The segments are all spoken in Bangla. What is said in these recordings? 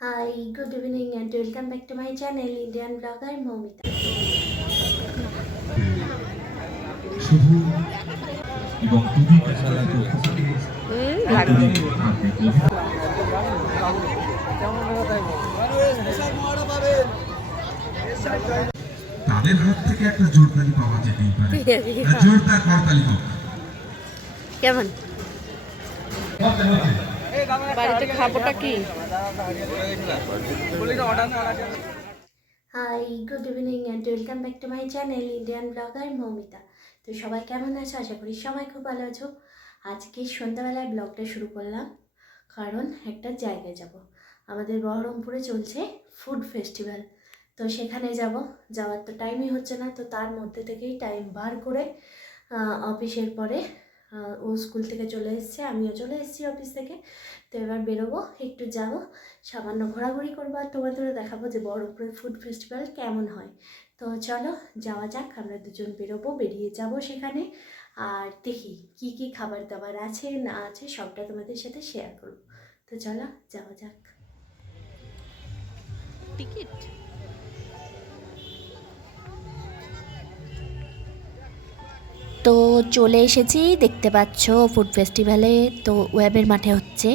Hi, good evening and welcome back to my channel Indian blogger Momita. শুধু এবং খুবই পেশাদার তথ্য থেকে আন্তরিক আন্তরিক অভিনন্দন। তাদের হাত থেকে একটা জোরদারি পাওয়া যেতেই পারে জোরদার করতালি হোক কেমন বাড়িতে খাবোটা কি? Hi good evening and welcome back to my channel Indian blogger Moumita তো সবাই কেমন আছো? আশা করি সবাই খুব ভালো আছো। আজকে সন্ধ্যাবেলায় ব্লগটা শুরু করলাম। কারণ একটা জায়গায় যাব। আমাদের বহরমপুরে চলছে ফুড ফেস্টিভ্যাল তো সেখানে যাব। যাওয়ার তো টাইমই হচ্ছে না। তো তার মধ্যে থেকেই টাইম বার করে অফিসের পরে ও স্কুল থেকে চলে এসছে, আমিও চলে এসেছি অফিস থেকে। তো এবার বেরোবো, একটু যাব, সামান্য ঘোরাঘুরি করব আর তোমাদেরও দেখাবো যে বহরমপুরের ফুড ফেস্টিভ্যাল কেমন হয়। তো চলো, যাওয়া যাক, আমরা দুজন বেরোবো, বেরিয়ে যাব সেখানে। আর দেখি কি কি খাবার দাবার আছে, না আছে, সবটা তোমাদের সাথে শেয়ার করব। তো চলো, যাওয়া যাক। টিকিট তো চলে এসেছি, দেখতে পাচ্ছ ফুড ফেস্টিভ্যালে তো ওয়েবের মাঠে হচ্ছে।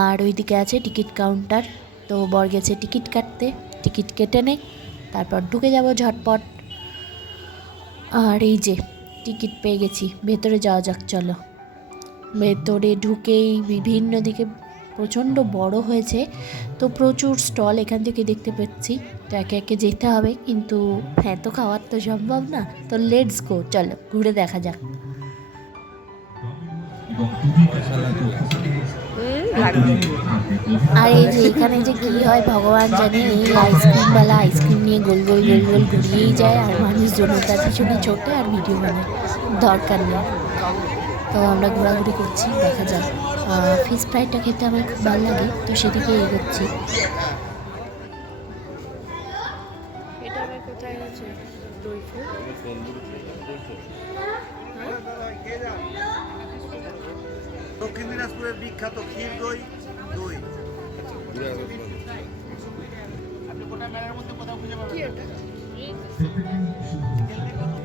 আর ওইদিকে আছে টিকিট কাউন্টার তো বর গেছে টিকিট কাটতে। টিকিট কেটে নে, তারপর ঢুকে যাব ঝটপট। আর এই যে টিকিট পেয়ে গেছি। ভেতরে যাওয়া যাক, চলো। ভেতরে ঢুকেই বিভিন্ন দিকে প্রচণ্ড বড় হয়েছে। তো প্রচুর স্টল এখান থেকে দেখতে পাচ্ছি। তো একে একে যেতে হবে। কিন্তু হ্যাঁ তো খাওয়ার তো সম্ভব না। তো লেটস গো চলো ঘুরে দেখা যাক। আর এই যে এখানে যে কি হয় ভগবান জানে এই আইসক্রিমওয়ালা আইসক্রিম নিয়ে গোল গোল গোল গোল ঘুরিয়েই যায়। আর মানুষজন তার পিছনে ছোটে আর ভিডিও বানায়। দরকার নেই। তো আমরা ঘোরাঘুরি করছি দেখা যাক। ফিশ ফ্রাইটা খেতে আমার খুব ভালো লাগে তো সেদিকে এগোচ্ছি। দই দক্ষিণ দিনাজপুরের বিখ্যাত ক্ষীর দই দই। দেখতে পাচ্ছেন কুচিকাটা আহ,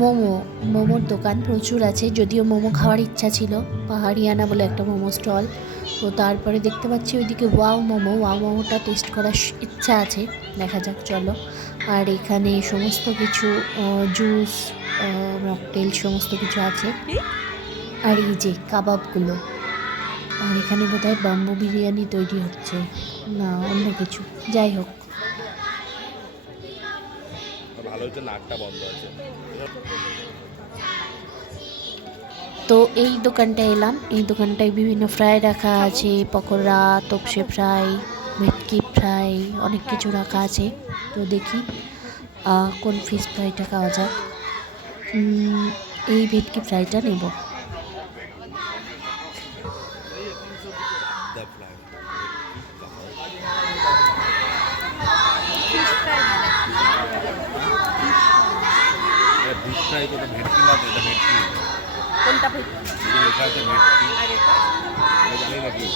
মোমো মোমোর দোকান প্রচুর আছে যদিও মোমো খাওয়ার ইচ্ছা ছিল পাহাড়িয়ানা বলে একটা মোমো স্টল। তো তারপরে দেখতে পাচ্ছি ওইদিকে ওয়াও মোমো ওয়াও মোমোটা টেস্ট করার ইচ্ছা আছে দেখা যাক চলো। আর এখানে সমস্ত কিছু জুস মকটেল সমস্ত কিছু আছে। আর এই যে কাবাবগুলো। আর এখানে বোধহয় বাম্বু বিরিয়ানি তৈরি হচ্ছে। না অন্য কিছু। যাই হোক। ভালো হচ্ছে নাকটা বন্ধ আছে। তো এই দোকানটায় এলাম। এই দোকানটায় বিভিন্ন ফ্রাই রাখা আছে পকোড়া তপসে ফ্রাই ভেটকি ফ্রাই অনেক কিছু রাখা আছে। তো দেখি কোন ফিশ ফ্রাইটা খাওয়া যাক উম, এই ভেটকি ফ্রাইটা নেব দ্য ফ্লাই ফিশ ফ্রাই তো ভেটকি না তো এটা ভেটকি? কোনটা এই লেখা আছে ভেটকি? এটা জানি নাকি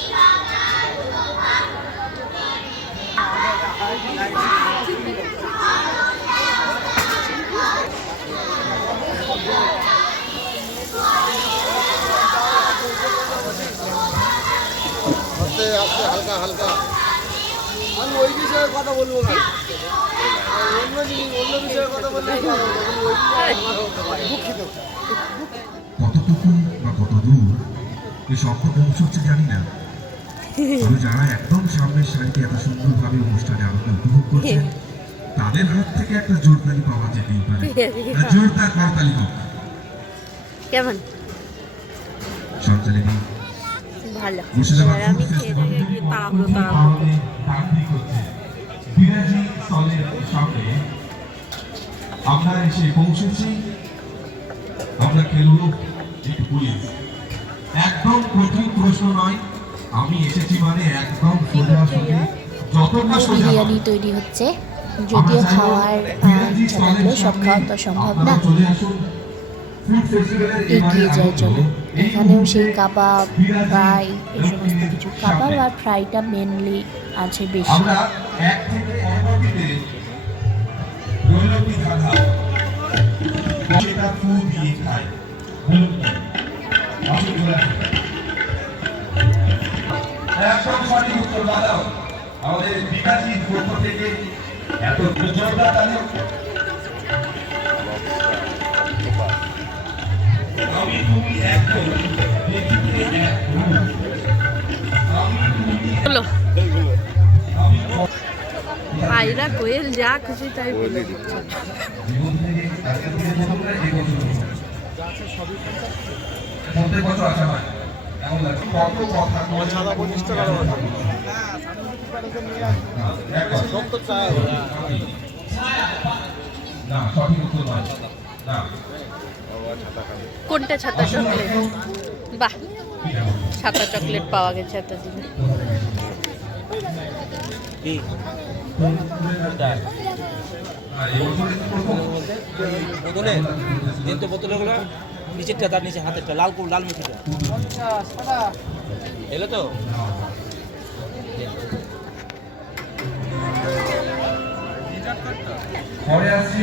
হালকা হালকা। আমি ওই বিষয়ে কথা বলব না। অন্য জিনিস অন্য বিষয়ে কথা বললে দুঃখিত। কতটুকু বা কত দূর এই শব্দ পৌঁছচ্ছে জানি না। তবে যারা একদম সামনের সারিতে এত সুন্দরভাবে অনুষ্ঠানে আনন্দ উপভোগ করছে তাদের হাত থেকে একটা জোরদারি পাওয়া যেতেই পারে। জোরদার করতালি হোক কেমন? সঞ্চালিনী ভালো। আর আমি খেয়ে দেখে কি তাড়াহুড়ো তাড়াহুড়ো আমরা এসে পৌঁছেছি। আমরা খেলব পুলিশ। একদম কঠিন প্রশ্ন নয় আমি এসেছি মানে একদম সোজা সোজা। যতটা সোজা বিরিয়ানি তৈরি হচ্ছে? যদিও খাওয়ার ইচ্ছা সব খাওয়া তো সম্ভব না। এগিয়ে যায় চলো। এখানেও সেই কাবাব, ফ্রাই, এই সমস্ত কিছু। কাবাব আর ফ্রাইটা মেনলি আছে বেশি। আমরা এক থেকে ধাঁধা কত কথা তোমার সাদা পঁচিশ টাকা সত্তর টাকা না সঠিক উত্তর নয়। না কোনটা ছাতা চকলেট? বাহ ছাতা চকলেট পাওয়া গেছে এতদিনে। আর এই বোতলে? দিন তো বোতলগুলো নিচেরটা তার নিচে হাতেরটা লাল কুল লাল মিঠিটা এলো তো? পরে আসছি।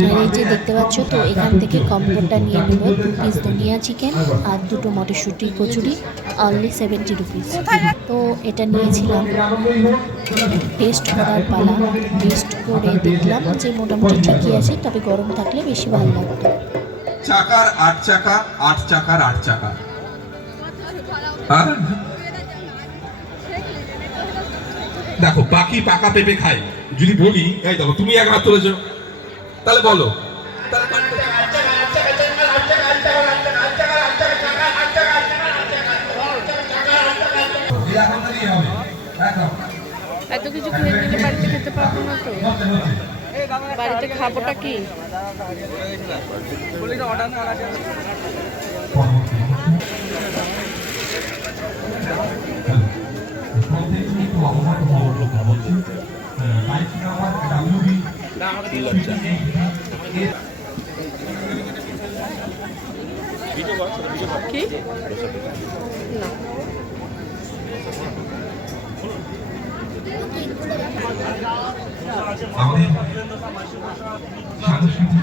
এই যে দেখতে পাচ্ছ তো, এখান থেকে কম্বোটা নিয়ে নেব। দু পিস ধনিয়া চিকেন আর দুটো মটরশুঁটি কচুরি অনলি সেভেন্টি রুপিস তো এটা নিয়েছিলাম টেস্ট করার পালা। টেস্ট করে দেখলাম যে মোটামুটি ঠিকই আছে, তবে গরম থাকলে বেশি ভালো লাগতো। চাকার আট চাকা, আট চাকার আট চাকা। হ্যাঁ? দেখো বাকি পাকা পেঁপে খায়। যদি বলি, এই দেখো, তুমি এক হাত তাহলে বলো। এত কিছু খেয়ে নিলে বাড়িতে খেতে পারব না তো। বাড়িতে খাবোটা কি? কি না আমাদের সংস্কৃতি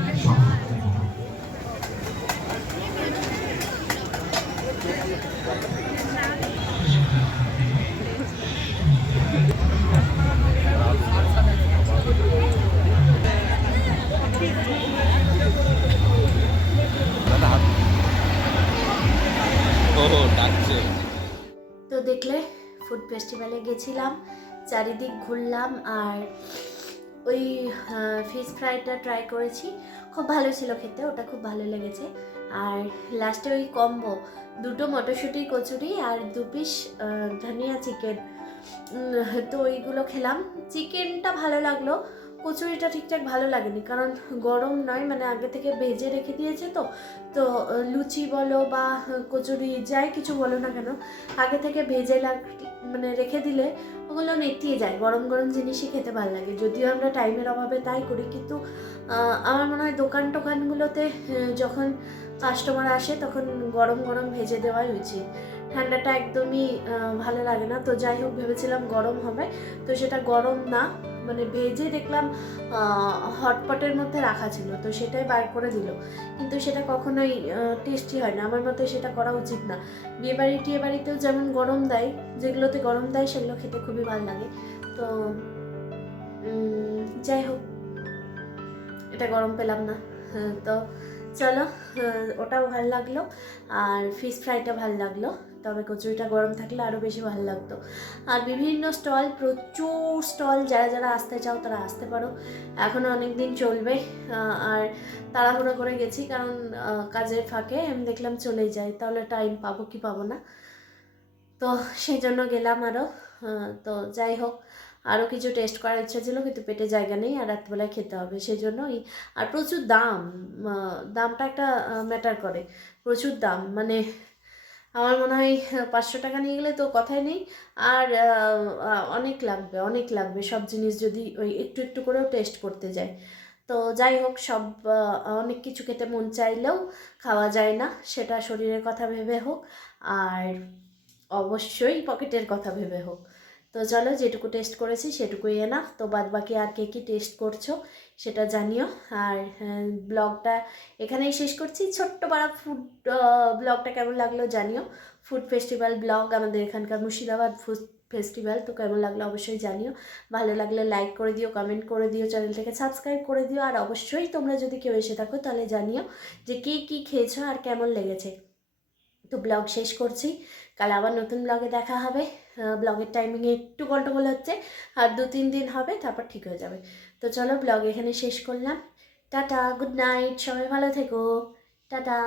ও ডাকছে। তো দেখলে ফুড ফেস্টিভ্যালে গেছিলাম, চারিদিক ঘুরলাম আর ওই ফিশ ফ্রাইটা ট্রাই করেছি। খুব ভালো ছিল খেতে, ওটা খুব ভালো লেগেছে। আর লাস্টে ওই কম্বো দুটো মটরশুঁটি, কচুরি আর দু পিস ধনিয়া চিকেন তো ওইগুলো খেলাম। চিকেনটা ভালো লাগল কচুরিটা ঠিকঠাক ভালো লাগেনি, কারণ গরম নয় মানে আগে থেকে ভেজে রেখে দিয়েছে তো তো, লুচি বলো বা কচুরি যাই কিছু বলো না কেন, আগে থেকে ভেজে লাগ মানে রেখে দিলে ওগুলো নেতিয়ে যায়, গরম গরম জিনিসই খেতে ভালো লাগে, যদিও আমরা টাইমের অভাবে তাই করি, কিন্তু আমার মনে হয় দোকান টোকানগুলোতে যখন কাস্টমার আসে তখন গরম গরম ভেজে দেওয়াই উচিত, ঠান্ডাটা একদমই ভালো লাগে না, তো যাই হোক ভেবেছিলাম গরম হবে, তো সেটা গরম না মানে ভেজে দেখলাম হটপটের মধ্যে রাখা ছিল তো সেটাই বার করে দিল। কিন্তু সেটা কখনোই টেস্টি হয় না। আমার মতে সেটা করা উচিত না। বিয়ে বাড়ি টিয়ে বাড়িতেও যেমন গরম দেয় যেগুলোতে গরম দেয় সেগুলো খেতে খুবই ভালো লাগে। তো যাই হোক এটা গরম পেলাম না। হ্যাঁ, তো চলো হ্যাঁ, ওটাও ভালো লাগল। আর ফিশ ফ্রাইটা ভালো লাগল। তবে কচুরিটা গরম থাকলে আরও বেশি ভালো লাগতো। আর বিভিন্ন স্টল, প্রচুর স্টল, যারা যারা আসতে চাও তারা আসতে পারো। এখনও অনেক দিন চলবে আর তাড়াহুড়ো করে গেছি কারণ কাজের ফাঁকে আমি দেখলাম চলেই যাই তাহলে টাইম পাবো কি পাবো না। তো সেই জন্য গেলাম আরও তো যাই হোক আরও কিছু টেস্ট করার ইচ্ছা ছিল কিন্তু পেটে জায়গা নেই আর রাত্রিবেলায় খেতে হবে সেই জন্যই আর প্রচুর দাম দামটা একটা ম্যাটার করে, প্রচুর দাম মানে আমার মনে হয় পাঁচশো টাকা নিয়ে গেলে তো কথাই নেই। আর অনেক লাগবে অনেক লাগবে। সব জিনিস যদি ওই একটু একটু করেও টেস্ট করতে যায় তো যাই হোক, সব অনেক কিছু খেতে মন চাইলেও খাওয়া যায় না, সেটা শরীরের কথা ভেবে হোক, আর অবশ্যই পকেটের কথা ভেবে হোক। তো চলো যেটুকু টেস্ট করেছি সেটুকুই এনা তো বাদ বাকি আর কে কী টেস্ট করছ সেটা জানিও। আর ব্লগটা এখানেই শেষ করছি। ছোট্ট পাড়া ফুড ব্লগটা কেমন লাগল জানিও। ফুড ফেস্টিভ্যাল ব্লগ আমাদের এখানকার মুর্শিদাবাদ ফুড ফেস্টিভ্যাল তো কেমন লাগল অবশ্যই জানিও। ভালো লাগলে লাইক করে দিও কমেন্ট করে দিও, চ্যানেলটাকে সাবস্ক্রাইব করে দিও। আর অবশ্যই তোমরা যদি কেউ এসে থাকো তাহলে জানিও যে কে কী খেয়েছো আর কেমন লেগেছে। তো ব্লগ শেষ করছি। কাল আবার নতুন ব্লগে দেখা হবে। ব্লগের টাইমিংয়ে একটু গন্ডগোল হচ্ছে, আর দু তিন দিন হবে, তারপর ঠিক হয়ে যাবে। তো চলো ব্লগ এখানে শেষ করলাম। টাটা গুড নাইট সবাই ভালো থেকো। টাটা।